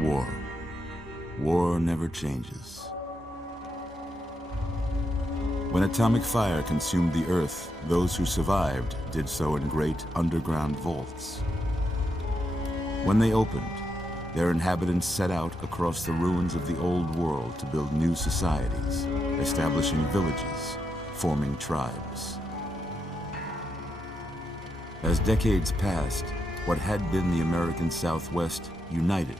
War. War never changes. When atomic fire consumed the Earth, those who survived did so in great underground vaults. When they opened, their inhabitants set out across the ruins of the old world to build new societies, establishing villages, forming tribes. As decades passed, what had been the American Southwest united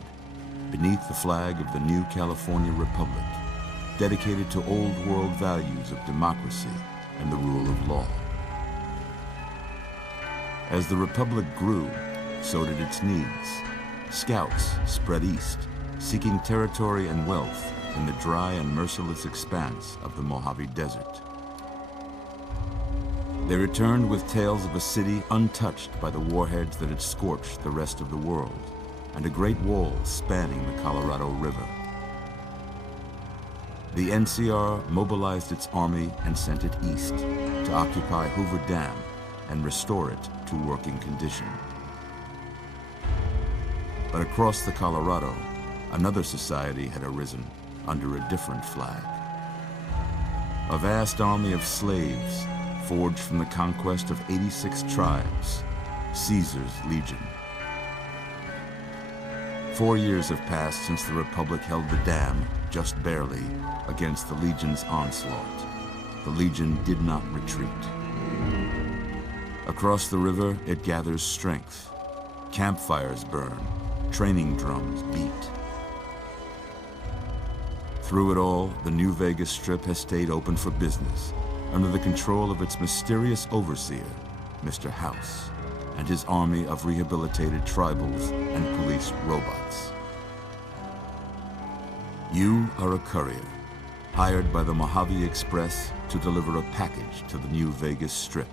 beneath the flag of the new California Republic, dedicated to old world values of democracy and the rule of law. As the Republic grew, so did its needs. Scouts spread east, seeking territory and wealth in the dry and merciless expanse of the Mojave Desert. They returned with tales of a city untouched by the warheads that had scorched the rest of the world, and a great wall spanning the Colorado River. The NCR mobilized its army and sent it east to occupy Hoover Dam and restore it to working condition. But across the Colorado, another society had arisen under a different flag. A vast army of slaves forged from the conquest of 86 tribes, Caesar's Legion. 4 years have passed since the Republic held the dam, just barely, against the Legion's onslaught. The Legion did not retreat. Across the river, it gathers strength. Campfires burn, training drums beat. Through it all, the New Vegas Strip has stayed open for business, under the control of its mysterious overseer, Mr. House, and his army of rehabilitated tribals and police robots. You are a courier, hired by the Mojave Express to deliver a package to the New Vegas Strip.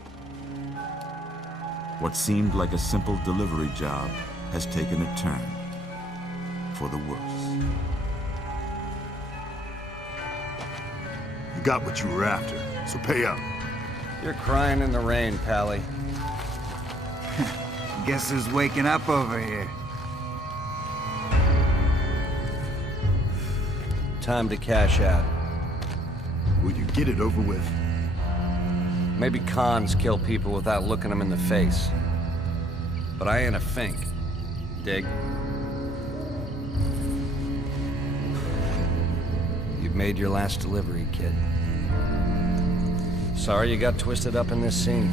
What seemed like a simple delivery job has taken a turn for the worse. You got what you were after, so pay up. You're crying in the rain, Pally. Guess who's waking up over here? Time to cash out. Will you get it over with? Maybe cons kill people without looking them in the face. But I ain't a fink. Dig? You've made your last delivery, kid. Sorry you got twisted up in this scene.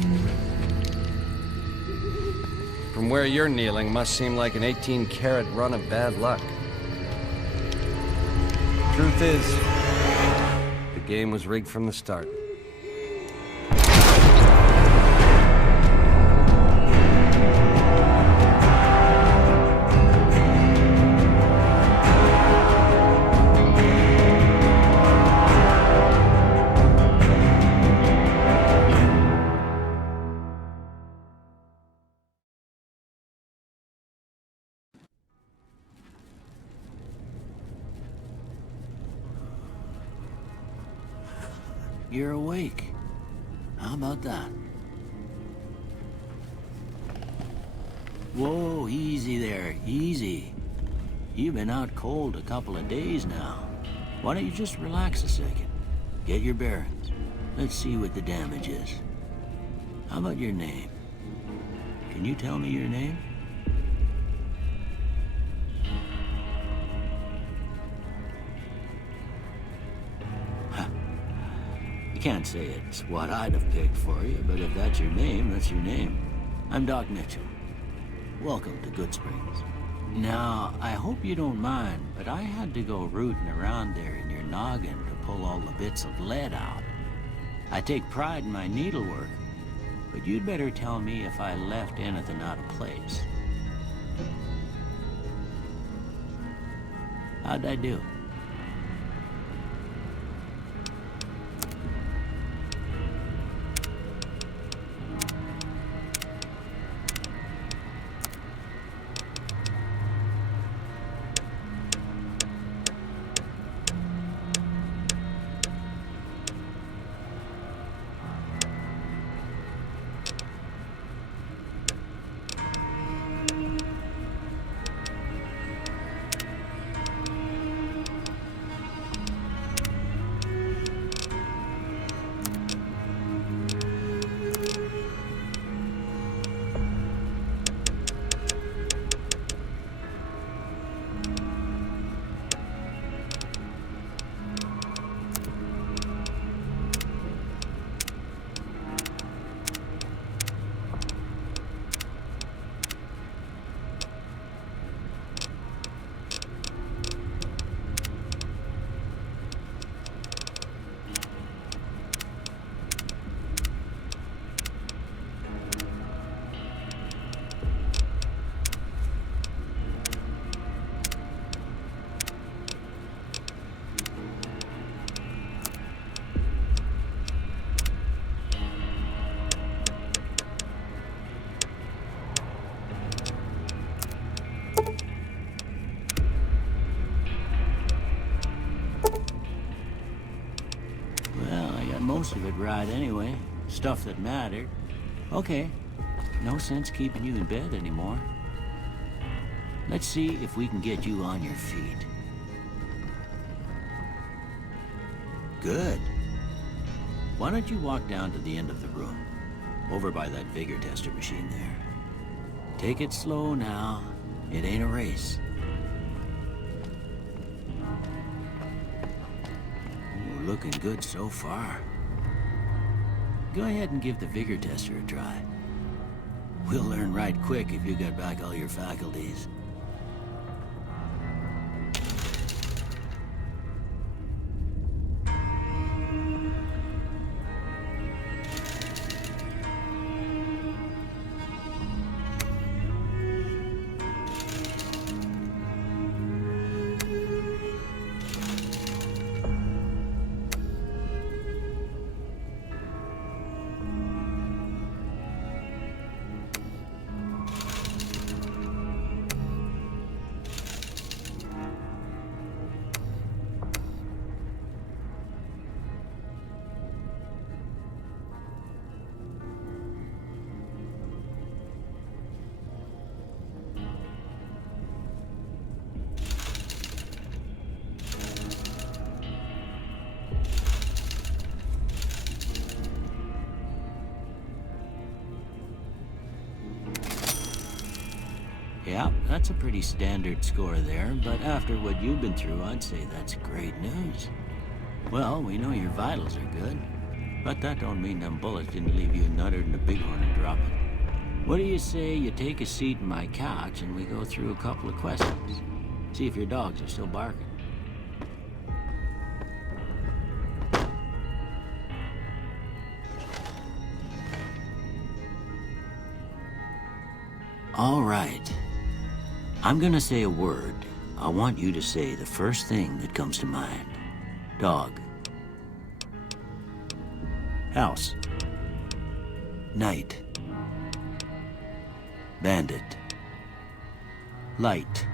From where you're kneeling must seem like an 18-carat run of bad luck. Truth is, the game was rigged from the start. You're awake. How about that? Whoa, easy there, easy. You've been out cold a couple of days now. Why don't you just relax a second? Get your bearings. Let's see what the damage is. How about your name? Can you tell me your name? Can't say it's what I'd have picked for you, but if that's your name, that's your name. I'm Doc Mitchell. Welcome to Goodsprings. Now, I hope you don't mind, but I had to go rooting around there in your noggin to pull all the bits of lead out. I take pride in my needlework, but you'd better tell me if I left anything out of place. How'd I do? most of it right anyway. Stuff that mattered. Okay, no sense keeping you in bed anymore. Let's see if we can get you on your feet. Good. Why don't you walk down to the end of the room, over by that vigor tester machine there. Take it slow now. It ain't a race. Ooh, looking good so far. Go ahead and give the vigor tester a try. We'll learn right quick if you got back all your faculties. Yeah, that's a pretty standard score there, but after what you've been through, I'd say that's great news. Well, we know your vitals are good, but that don't mean them bullets didn't leave you nuttered in a bighorn and drop it. What do you say you take a seat in my couch and we go through a couple of questions? See if your dogs are still barking. All right. I'm gonna say a word. I want you to say the first thing that comes to mind. Dog. House. Night. Bandit. Light.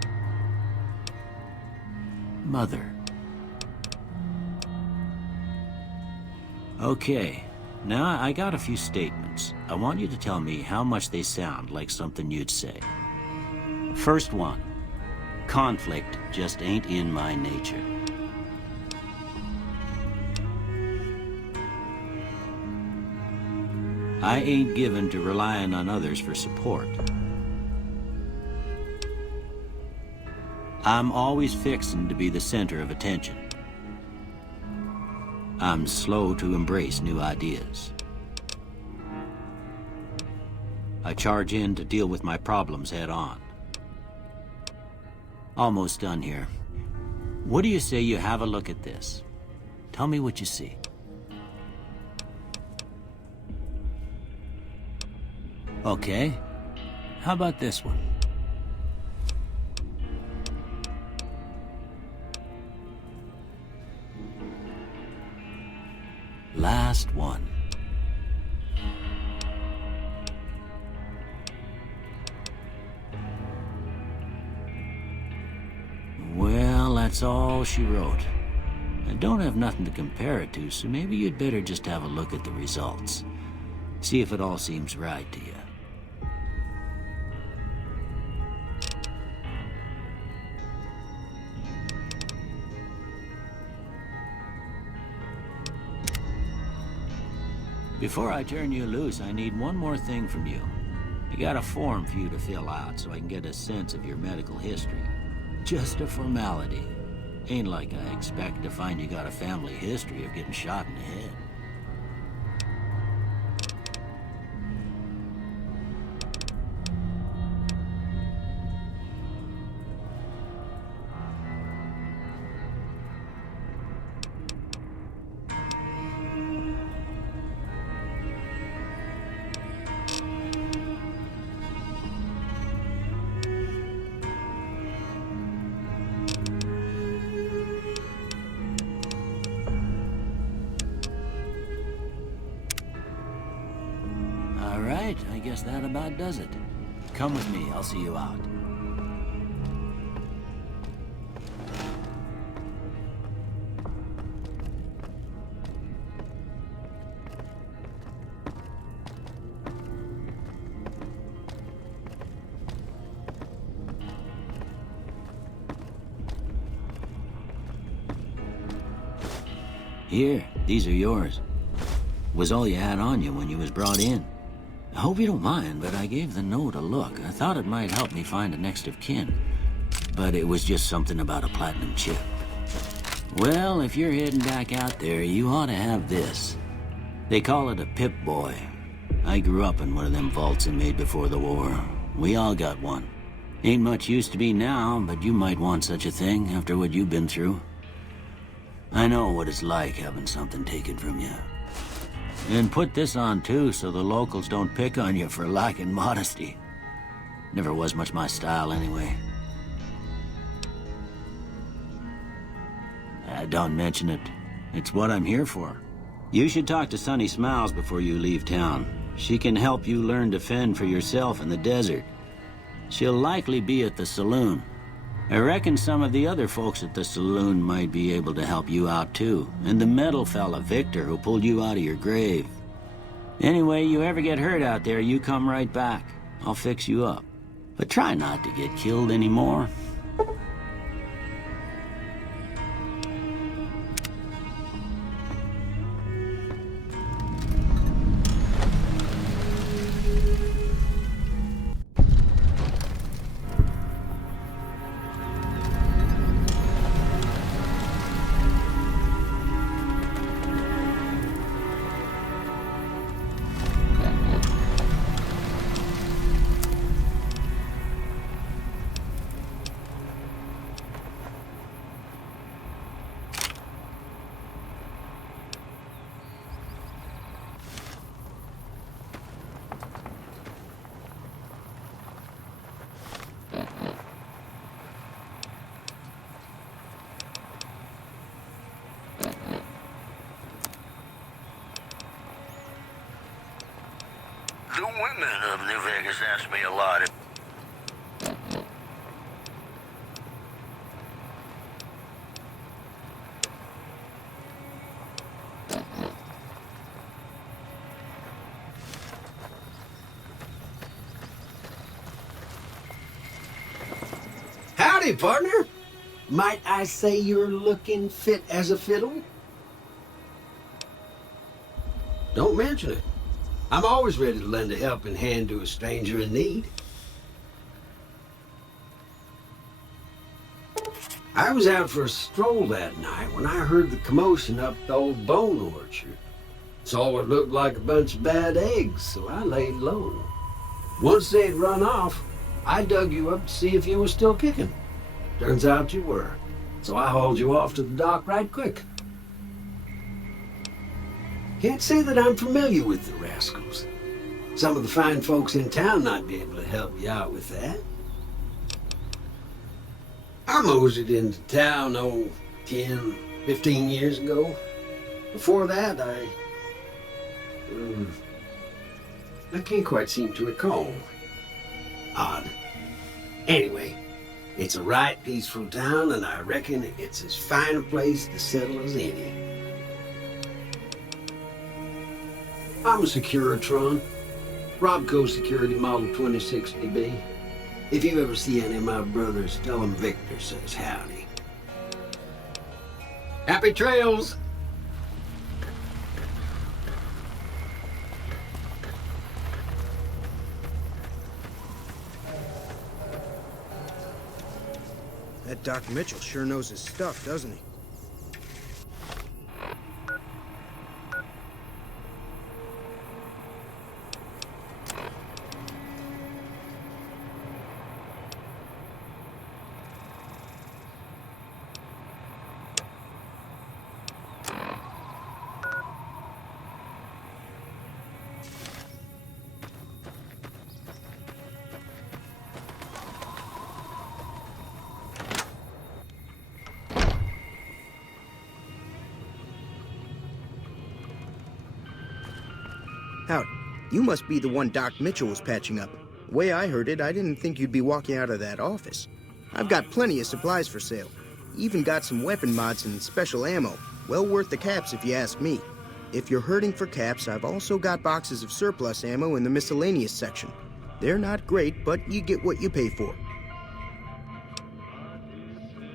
Mother. Okay. Now, I got a few statements. I want you to tell me how much they sound like something you'd say. First one. Conflict just ain't in my nature. I ain't given to relying on others for support. I'm always fixin' to be the center of attention. I'm slow to embrace new ideas. I charge in to deal with my problems head on. Almost done here. What do you say you have a look at this? Tell me what you see. Okay. How about this one? Last one. Well, that's all she wrote. I don't have nothing to compare it to, so maybe you'd better just have a look at the results. See if it all seems right to you. Before I turn you loose, I need one more thing from you. I got a form for you to fill out so I can get a sense of your medical history. Just a formality. Ain't like I expect to find you got a family history of getting shot in the head. I guess that about does it. Come with me, I'll see you out. Here, these are yours. Was all you had on you when you was brought in. I hope you don't mind, but I gave the note a look. I thought it might help me find a next of kin. But it was just something about a platinum chip. Well, if you're heading back out there, you ought to have this. They call it a Pip-Boy. I grew up in one of them vaults they made before the war. We all got one. Ain't much use to be now, but you might want such a thing after what you've been through. I know what it's like having something taken from you. And put this on too, so the locals don't pick on you for lacking modesty. Never was much my style anyway. Don't mention it. It's what I'm here for. You should talk to Sunny Smiles before you leave town. She can help you learn to fend for yourself in the desert. She'll likely be at the saloon. I reckon some of the other folks at the saloon might be able to help you out too. And the metal fella, Victor, who pulled you out of your grave. Anyway, you ever get hurt out there, you come right back. I'll fix you up. But try not to get killed anymore. The women of New Vegas ask me a lot. Howdy, partner. Might I say you're looking fit as a fiddle? Don't mention it. I'm always ready to lend a helping hand to a stranger in need. I was out for a stroll that night when I heard the commotion up the old bone orchard. Saw what looked like a bunch of bad eggs, so I laid low. Once they'd run off, I dug you up to see if you were still kicking. Turns out you were, so I hauled you off to the dock right quick. Can't say that I'm familiar with the rascals. Some of the fine folks in town might be able to help you out with that. I moseyed into town, 10, 15 years ago. Before that, I can't quite seem to recall. Odd. Anyway, it's a right peaceful town, and I reckon it's as fine a place to settle as any. I'm a Securitron, Robco Security Model 2060B. If you ever see any of my brothers, tell them Victor says howdy. Happy trails! That Doc Mitchell sure knows his stuff, doesn't he? Howdy. You must be the one Doc Mitchell was patching up. The way I heard it, I didn't think you'd be walking out of that office. I've got plenty of supplies for sale. Even got some weapon mods and special ammo. Well worth the caps if you ask me. If you're hurting for caps, I've also got boxes of surplus ammo in the miscellaneous section. They're not great, but you get what you pay for.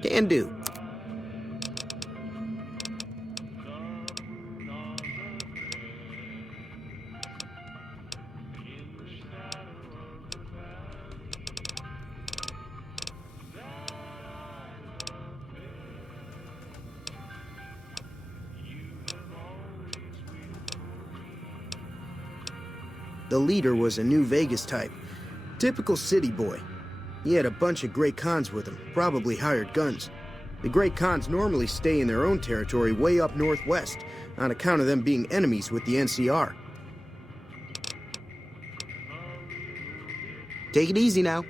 Can do. The leader was a New Vegas type. Typical city boy. He had a bunch of Great Khans with him, probably hired guns. The Great Khans normally stay in their own territory way up northwest, on account of them being enemies with the NCR. Take it easy now.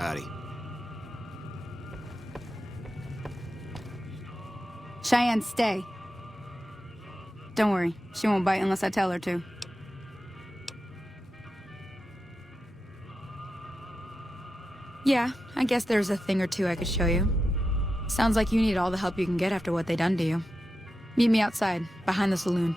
Howdy. Cheyenne, stay. Don't worry, she won't bite unless I tell her to. Yeah, I guess there's a thing or two I could show you. Sounds like you need all the help you can get after what they done to you. Meet me outside, behind the saloon.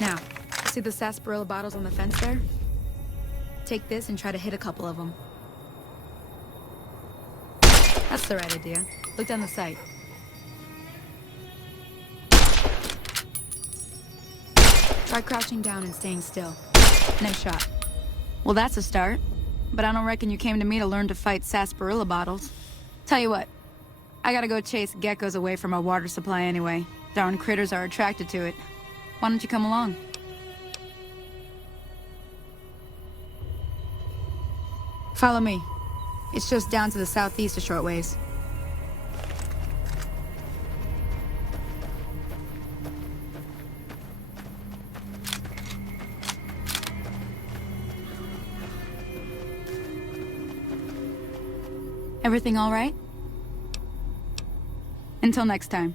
Now, see the sarsaparilla bottles on the fence there? Take this and try to hit a couple of them. That's the right idea. Look down the sight. Try crouching down and staying still. Nice shot. Well, that's a start. But I don't reckon you came to me to learn to fight sarsaparilla bottles. Tell you what, I gotta go chase geckos away from our water supply anyway. Darn critters are attracted to it. Why don't you come along? Follow me. It's just down to the southeast a short ways. Everything all right? Until next time.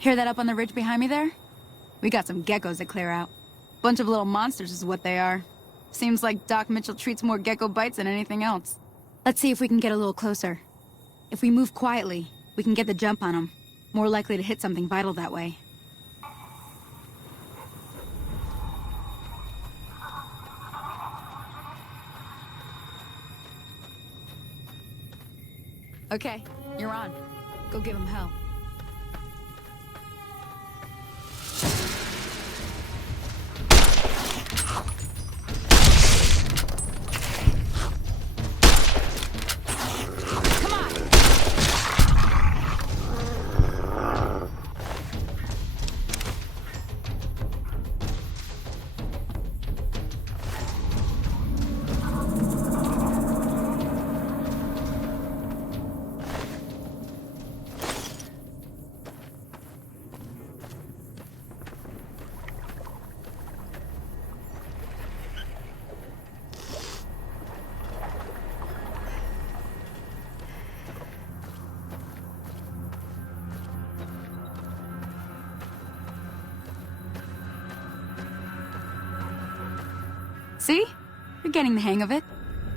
Hear that up on the ridge behind me there? We got some geckos to clear out. Bunch of little monsters is what they are. Seems like Doc Mitchell treats more gecko bites than anything else. Let's see if we can get a little closer. If we move quietly, we can get the jump on them. More likely to hit something vital that way. Okay, you're on. Go give them hell. See? You're getting the hang of it.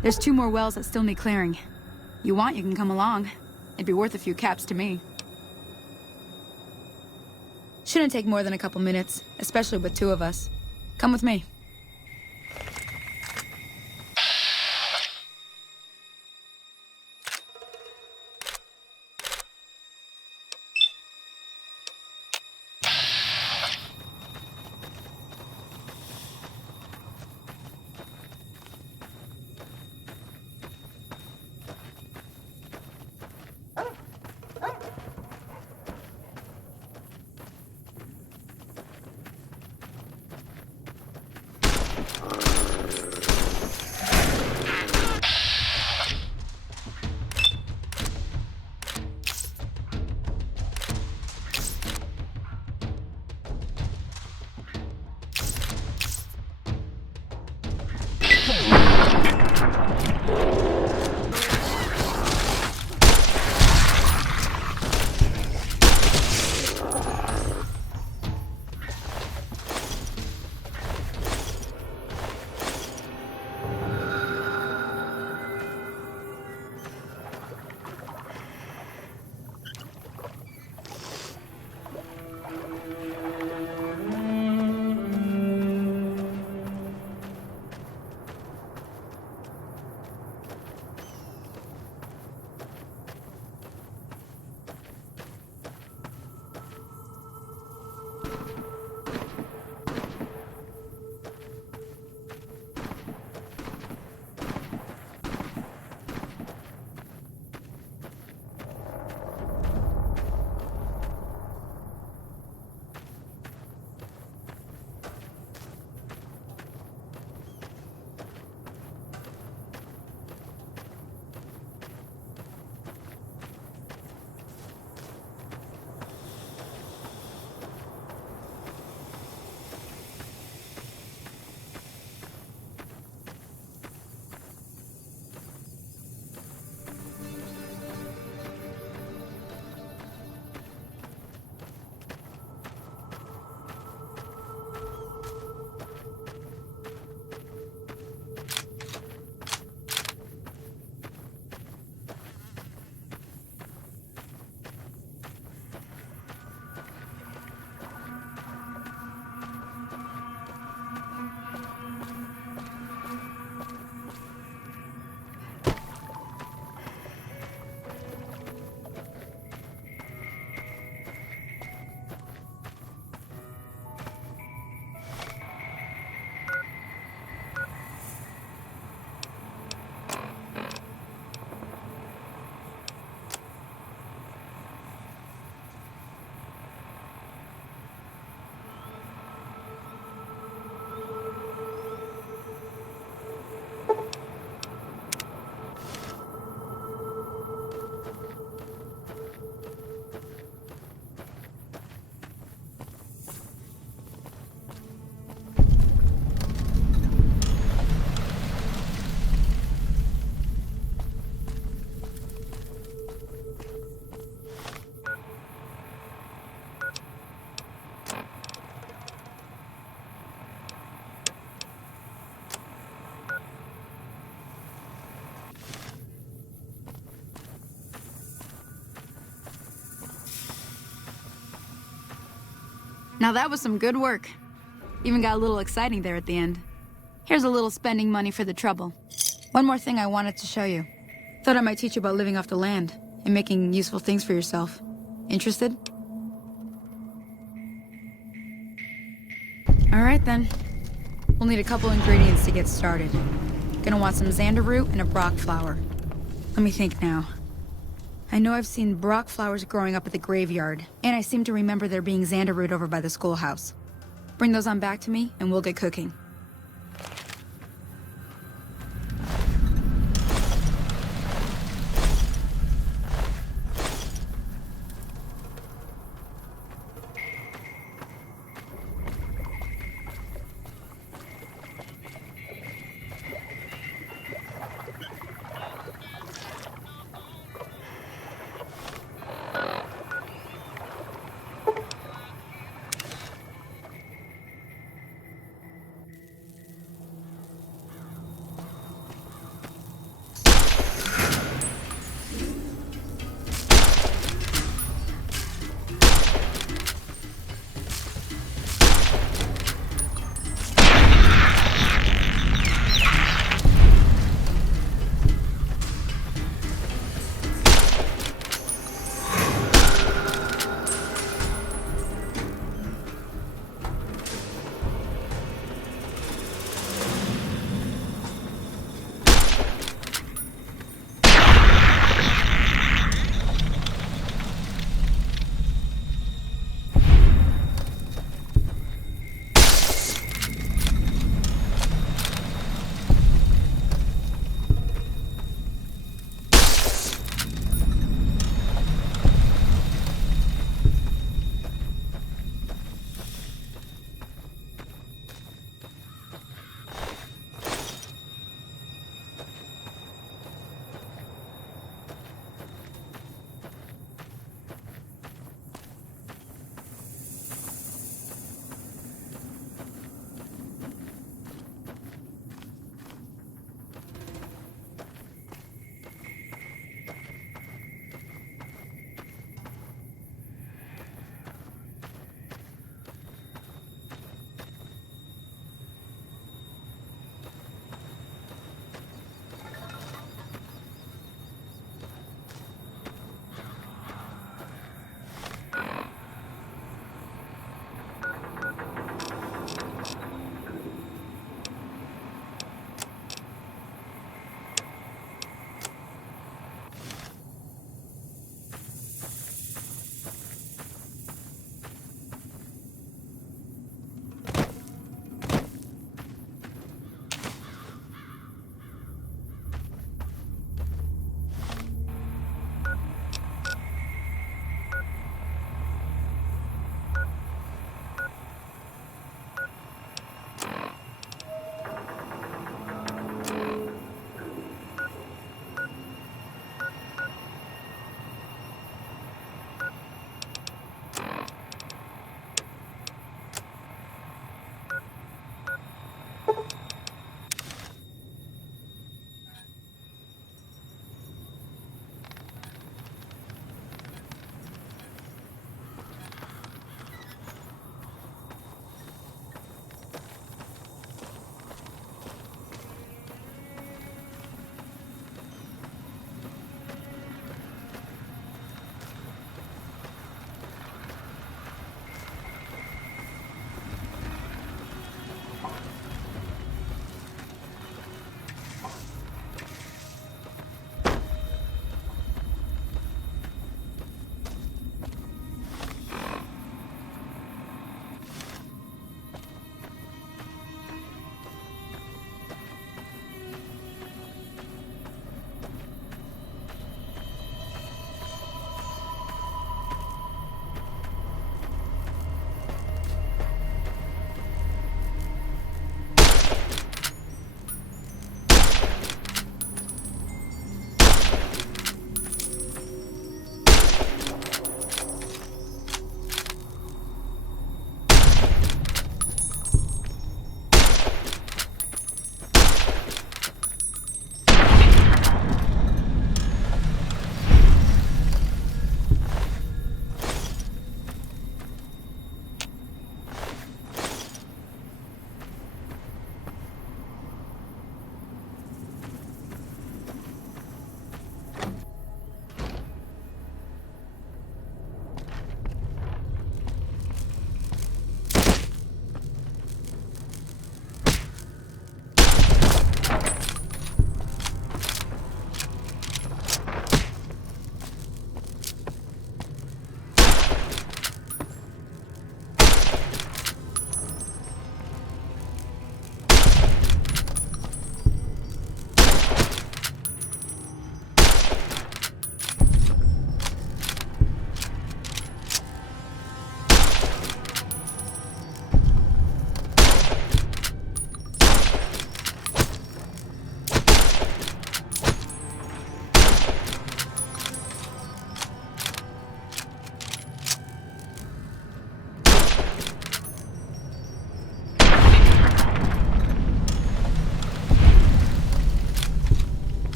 There's 2 more wells that still need clearing. You want, you can come along. It'd be worth a few caps to me. Shouldn't take more than a couple minutes, especially with 2 of us. Come with me. Now that was some good work. Even got a little exciting there at the end. Here's a little spending money for the trouble. One more thing I wanted to show you. Thought I might teach you about living off the land and making useful things for yourself. Interested? All right then. We'll need a couple ingredients to get started. Gonna want some xander root and a brock flower. Let me think now. I know I've seen brock flowers growing up at the graveyard, and I seem to remember there being xander root over by the schoolhouse. Bring those on back to me, and we'll get cooking.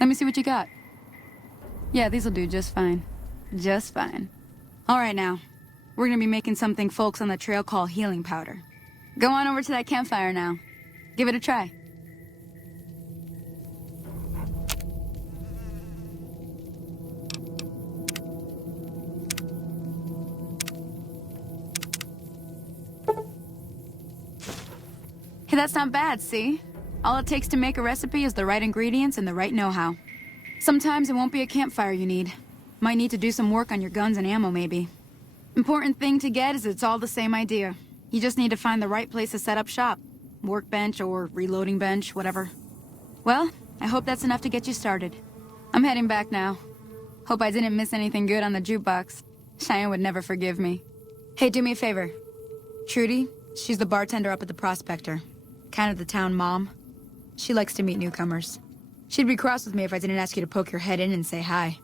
Let me see what you got. Yeah, these'll do just fine. Just fine. All right, now. We're gonna be making something folks on the trail call healing powder. Go on over to that campfire now. Give it a try. Hey, that's not bad, see? All it takes to make a recipe is the right ingredients and the right know-how. Sometimes it won't be a campfire you need. Might need to do some work on your guns and ammo, maybe. Important thing to get is it's all the same idea. You just need to find the right place to set up shop. Workbench or reloading bench, whatever. Well, I hope that's enough to get you started. I'm heading back now. Hope I didn't miss anything good on the jukebox. Cheyenne would never forgive me. Hey, do me a favor. Trudy, she's the bartender up at the Prospector. Kind of the town mom. She likes to meet newcomers. She'd be cross with me if I didn't ask you to poke your head in and say hi.